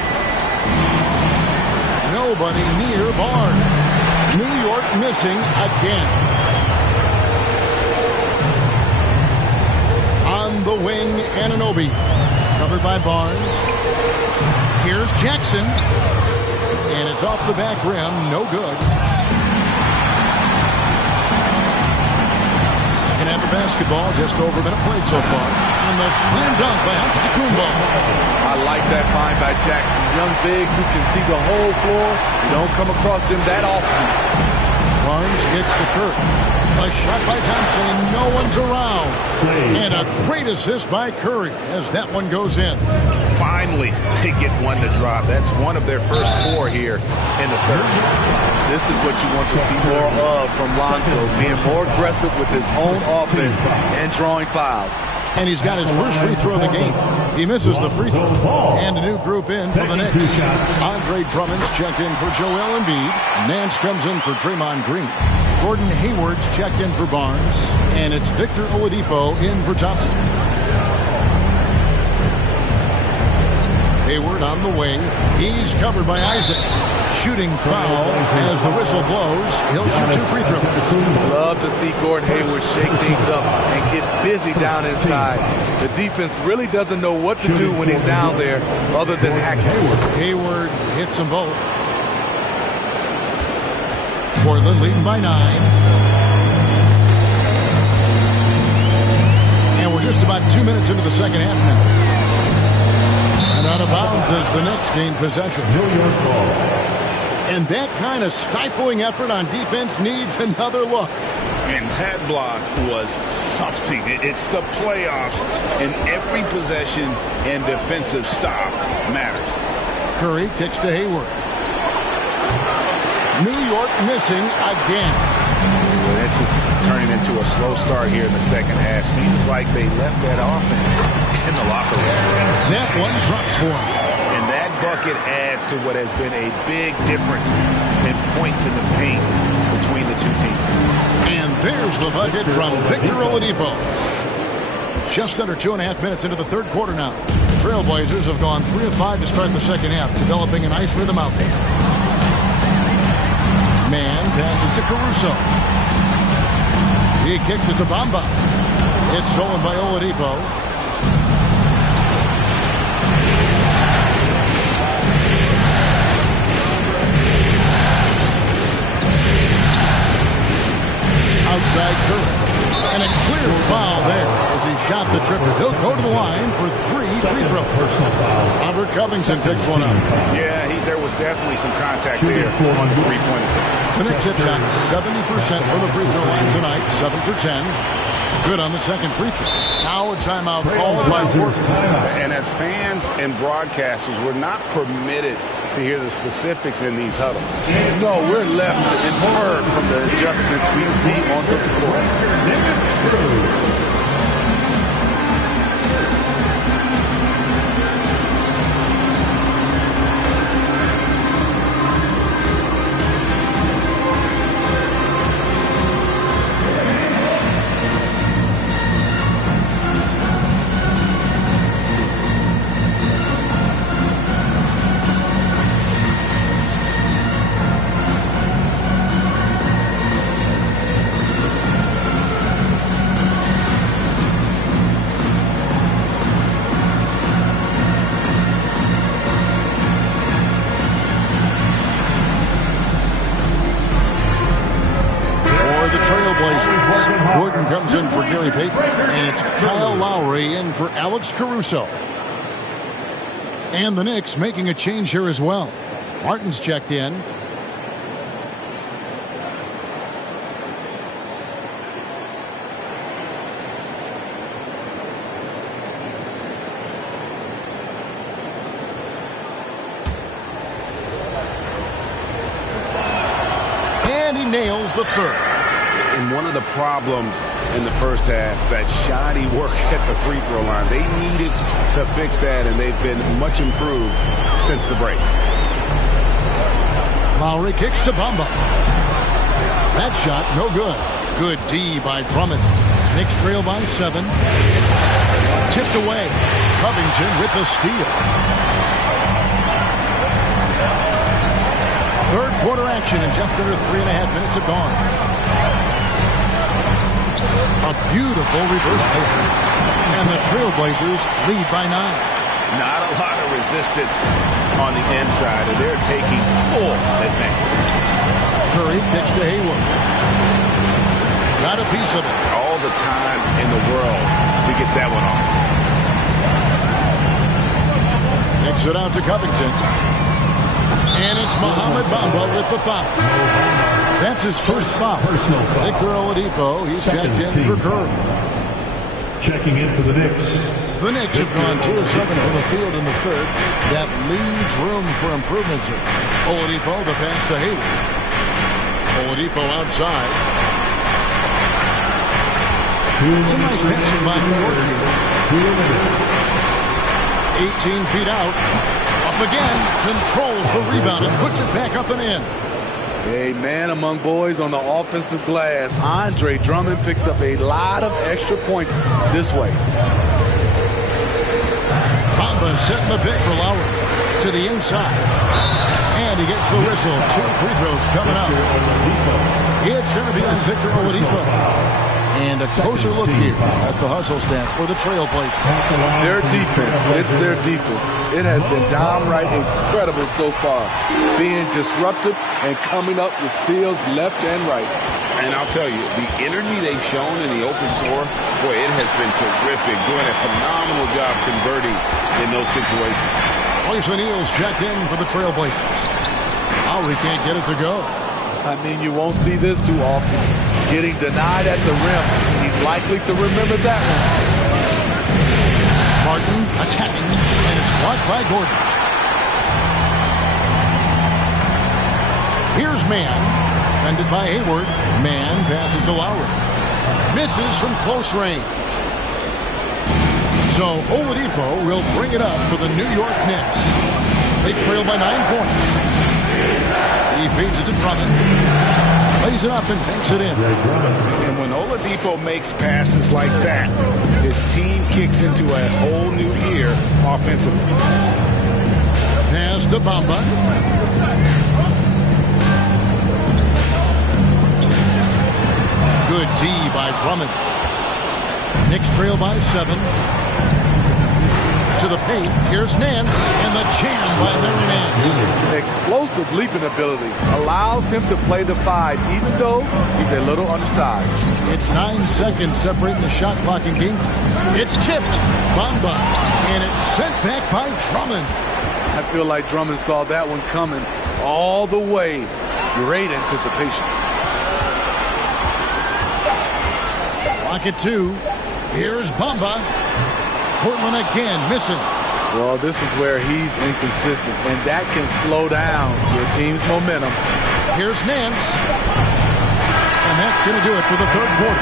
Nobody near Barnes. New York missing again. On the wing, Anunoby. Covered by Barnes. Here's Jackson. And it's off the back rim. No good. Second half of basketball. Just over a minute played so far. And the slam dunk by Antetokounmpo. I like that find by Jackson. Young bigs who can see the whole floor. You don't come across them that often. Barnes gets to Curry. A shot by Thompson, and no one's around. And a great assist by Curry as that one goes in. Finally, they get one to drop. That's one of their first 4 here in the third. This is what you want to see more of from Lonzo, being more aggressive with his own offense and drawing fouls. And he's got his first free throw of the game. He misses the free throw. And a new group in for the Knicks. Andre Drummond's checked in for Joel Embiid. Nance comes in for Draymond Green. Gordon Hayward's checked in for Barnes. And it's Victor Oladipo in for Thompson. Hayward on the wing. He's covered by Isaac. Shooting foul as the whistle blows. He'll shoot 2 free throws. Love to see Gordon Hayward shake things up and get busy down inside. The defense really doesn't know what to do when he's down there other than hack Hayward. Hayward hits them both. Portland leading by 9. And we're just about 2 minutes into the second half now. And out of bounds as the Knicks gain possession. And that kind of stifling effort on defense needs another look. And that block was something. It's the playoffs, and every possession and defensive stop matters. Curry kicks to Hayward. New York missing again. This is turning into a slow start here in the second half. Seems like they left that offense in the locker room. That one drops for him. And that bucket adds to what has been a big difference in points in the paint between the two teams. And there's the bucket from Victor Oladipo. Just under 2.5 minutes into the third quarter now. The Trailblazers have gone 3 of 5 to start the second half, developing a nice rhythm out there. Man passes to Caruso. He kicks it to Bamba. It's stolen by Oladipo. Outside Curry. And a clear foul there as he shot the triple. He'll go to the line for 3 free throws. Robert Covington picks one up. Yeah, there was definitely some contact there on the three-point attempt. The Knicks hit shot 70% for the free throw line tonight, 7 for 10. Good on the second free throw. Now a timeout called by Portland. And as fans and broadcasters, we're not permitted to hear the specifics in these huddles. No, we're left to infer from the adjustments we see on the floor. Gordon comes in for Gary Payton, and it's Kyle Lowry in for Alex Caruso. And the Knicks making a change here as well. Martin's checked in. And he nails the third. And one of the problems in the first half, that shoddy work at the free throw line. They needed to fix that, and they've been much improved since the break. Lowry kicks to Bamba. That shot, no good. Good D by Drummond. Knicks trail by 7. Tipped away. Covington with the steal. Third quarter action and just under 3.5 minutes have gone. A beautiful reverse layup. And the Trailblazers lead by 9. Not a lot of resistance on the inside, and they're taking full advantage. Curry kicks to Hayward. Got a piece of it. All the time in the world to get that one off. Kicks it out to Covington. And it's Mohamed Bamba with the foul. That's his first foul. Victor Oladipo, he's checked in for Curry. Checking in for the Knicks. The Knicks have gone 2 of 7 from the field in the third. That leaves room for improvements here. Oladipo, the pass to Hayward. Oladipo outside. Some nice passing by New York here. 18 feet out. Up again. Controls the rebound and puts it back up and in. A man among boys on the offensive glass. Andre Drummond picks up a lot of extra points this way. Bamba setting the pick for Lowry. To the inside. And he gets the whistle. 2 free throws coming up. It's going to be on Victor Oladipo. And a closer look here at the hustle stats for the Trailblazers. Their defense, it's their defense. It has been downright incredible so far. Being disruptive and coming up with steals left and right. And I'll tell you, the energy they've shown in the open floor, boy, it has been terrific. Doing a phenomenal job converting in those situations. Royce O'Neal's checked in for the Trailblazers. Lowry can't get it to go. I mean, you won't see this too often. Getting denied at the rim. He's likely to remember that one. Martin attacking, and it's blocked by Gordon. Here's Mann. Defended by Hayward. Mann passes to Lowry. Misses from close range. So Oladipo will bring it up for the New York Knicks. They trail by 9 points. He feeds it to Drummond. Lays it up and banks it in. And when Oladipo makes passes like that, his team kicks into a whole new gear offensively. Pass to Bamba. Good D by Drummond. Knicks trail by 7. To the paint. Here's Nance. And the jam by Larry Nance. Explosive leaping ability. Allows him to play the 5, even though he's a little undersized. It's 9 seconds separating the shot clock and game. It's tipped. Bamba. And it's sent back by Drummond. I feel like Drummond saw that one coming all the way. Great anticipation. Clock at 2. Here's Bamba. Portland again missing. Well, this is where he's inconsistent, and that can slow down your team's momentum. Here's Nance. And that's going to do it for the third quarter.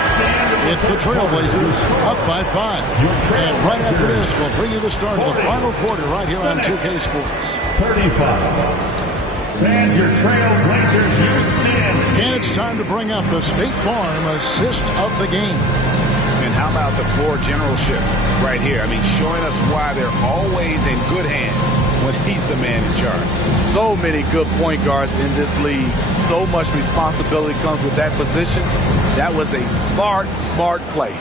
It's the Trailblazers up by 5. And right after this, we'll bring you the start of the final quarter right here on 2K Sports. 35. And your Trailblazers Houston. And it's time to bring up the State Farm assist of the game. And how about the floor generalship right here? I mean, showing us why they're always in good hands when he's the man in charge. So many good point guards in this league. So much responsibility comes with that position. That was a smart play.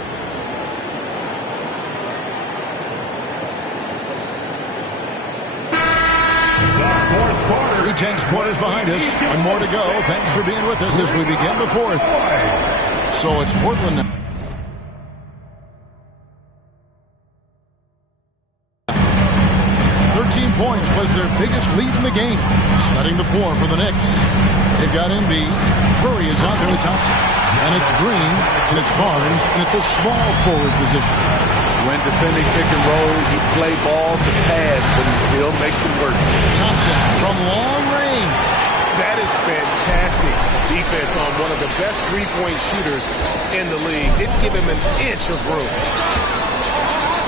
Three-tenths quarters behind us. One more to go. Thanks for being with us as we begin the fourth. So it's Portland now. 13 points was their biggest lead in the game, setting the floor for the Knicks. They've got Embiid. Curry is out there with Thompson. And it's Green, and it's Barnes, and at the small forward position. When defending pick and roll, he play ball to pass, but he still makes it work. Thompson from long range. That is fantastic defense on one of the best three-point shooters in the league. Didn't give him an inch of room.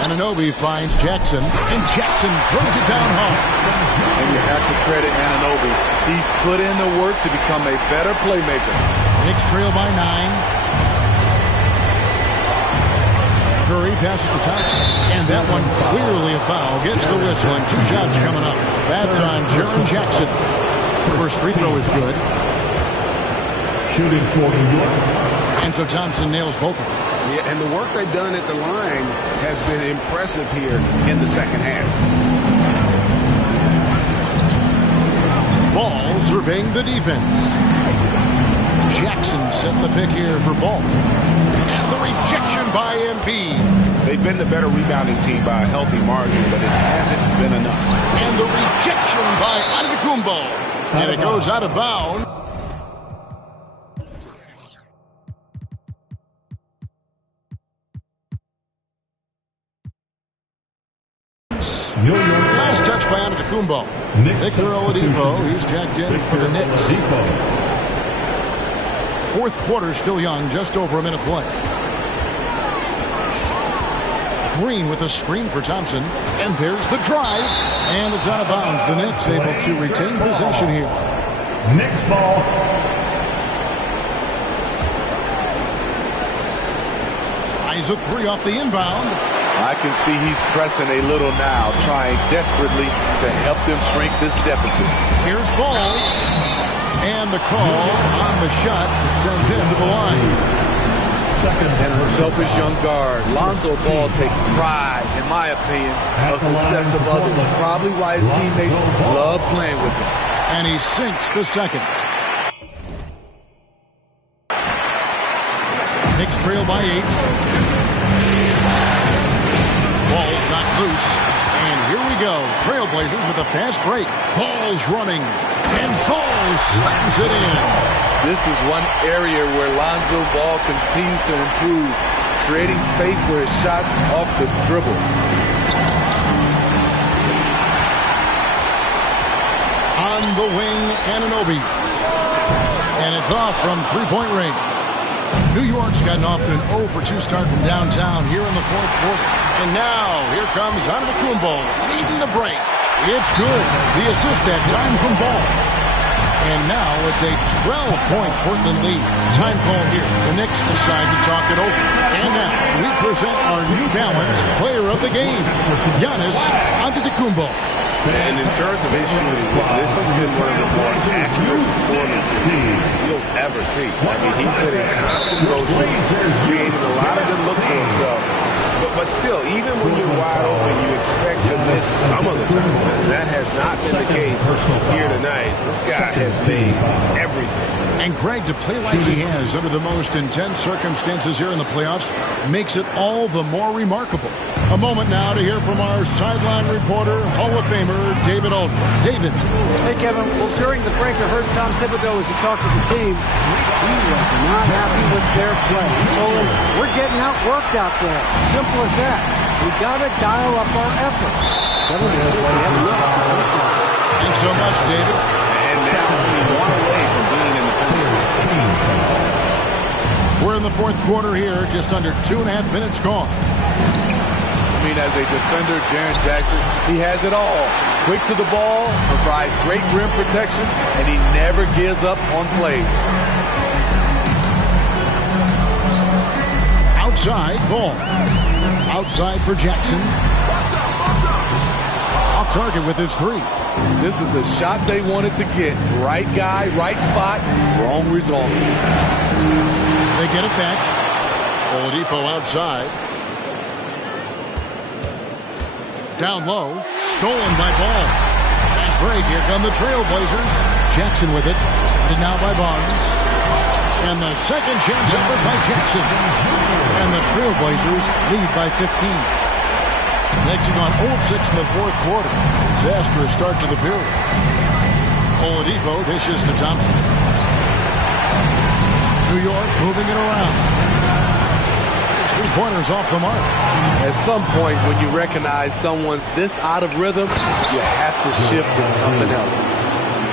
Anunoby finds Jackson, and Jackson throws it down hard. And you have to credit Anunoby. He's put in the work to become a better playmaker. Knicks trail by 9. Curry passes to Thompson, and that one clearly a foul. Gets the whistle, and 2 shots coming up. That's on Jaren Jackson. The first free throw is good. Shooting for New York. And so Thompson nails both of them. Yeah, and the work they've done at the line has been impressive here in the second half. Ball surveying the defense. Jackson set the pick here for Ball. And the rejection by Embiid. They've been the better rebounding team by a healthy margin, but it hasn't been enough. And the rejection by Antetokounmpo. And it goes out of bounds. New York. Last touch by Antetokounmpo. Victor Oladipo, he's checked in for the Knicks. Fourth quarter still young, just over a minute play. Green with a screen for Thompson. And there's the drive. And it's out of bounds. The Knicks able to retain possession here. Knicks ball. Tries a 3 off the inbound. I can see he's pressing a little now, trying desperately to help them shrink this deficit. Here's Ball. And the call on the shot that sends him to the line. And a selfish young guard, Lonzo Ball takes pride, in my opinion, of success of others. Probably why his teammates love playing with him. And he sinks the second. Knicks trail by 8. Ball's not loose. And here we go. Trailblazers with a fast break. Ball's running. And Ball slams it in. This is one area where Lonzo Ball continues to improve, creating space for his shot off the dribble. On the wing, Anunoby. And it's off from three-point range. New York's gotten off to an 0-for-2 start from downtown here in the fourth quarter. And now, here comes Antetokounmpo leading the break. It's good. The assist that time from Ball. And now it's a 12-point Portland lead. Time call here. The Knicks decide to talk it over. And now we present our New Balance player of the game, Giannis Antetokounmpo. And in terms of his shooting, this has been one of the more accurate performances you'll ever see. I mean, he's been in constant motion, creating a lot of good looks for himself. But still, even when you're wide open, you expect to miss some of the time. And that has not been the case here tonight. This guy has made everything. And Greg, to play like he has under the most intense circumstances here in the playoffs makes it all the more remarkable. A moment now to hear from our sideline reporter, Hall of Famer David Aldridge. David. Hey, Kevin. Well, during the break, I heard Tom Thibodeau as he talked to the team. He was not happy with their play. He told them, we're getting outworked out there. Simple as that. We got to dial up our effort. Kevin, we certainly have enough to work on. Thanks so much, David. And now we one away from being in the We're in the fourth quarter here, just under 2.5 minutes gone. I mean, as a defender, Jaren Jackson, he has it all. Quick to the ball, provides great rim protection, and he never gives up on plays. Outside, Ball. Outside for Jackson. Off target with his 3. This is the shot they wanted to get. Right guy, right spot, wrong result. They get it back. Oladipo outside. Down low. Stolen by Ball. Fast break. Here come the Trailblazers. Jackson with it. And now by Barnes. And the second chance effort by Jackson. And the Trailblazers lead by 15. Knicks have gone 0-6 in the fourth quarter. Disastrous start to the period. Oladipo dishes to Thompson. New York moving it around. 3-pointers off the mark. At some point, when you recognize someone's this out of rhythm, you have to shift to something else.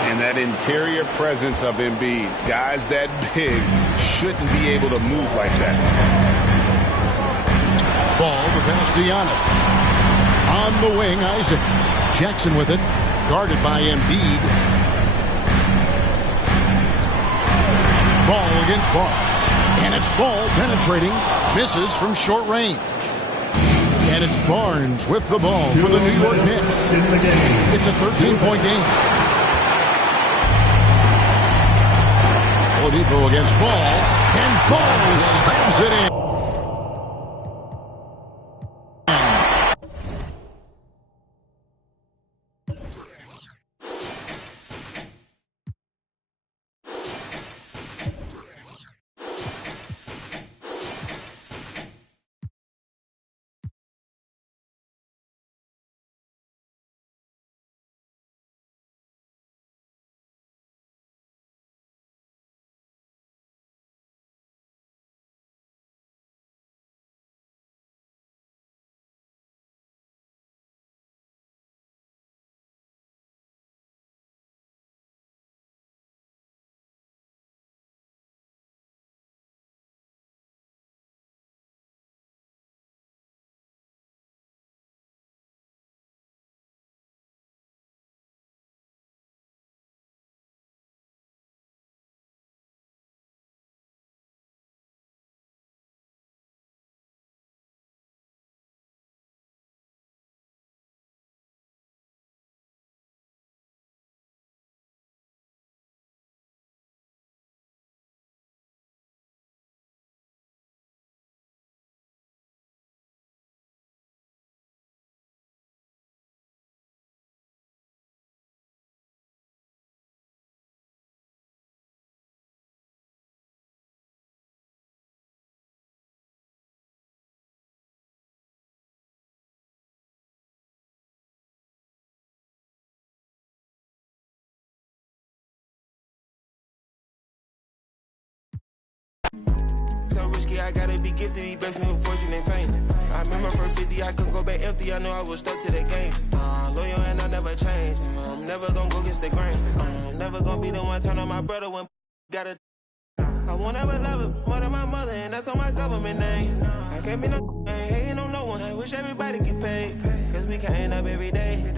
And that interior presence of Embiid, guys that big shouldn't be able to move like that. Ball, the pass to Giannis. On the wing, Isaac. Jackson with it. Guarded by Embiid. Ball against Barnes. And it's Ball penetrating. Misses from short range. And it's Barnes with the ball for the New York Knicks. It's a 13-point game. Oladipo against Ball. And Ball slams it in. So risky, I gotta be gifted. He blessed me with fortune and fame. I remember from 50, I couldn't go back empty. I know I was stuck to the game. Loyal and I never change. I'm never gonna go against the grain. I'm never gonna be the one turn on my brother when gotta. I won't ever love him more than my mother, and that's on my government name. I can't be no ain't hating on no one. I wish everybody get paid, cause we can't up every day.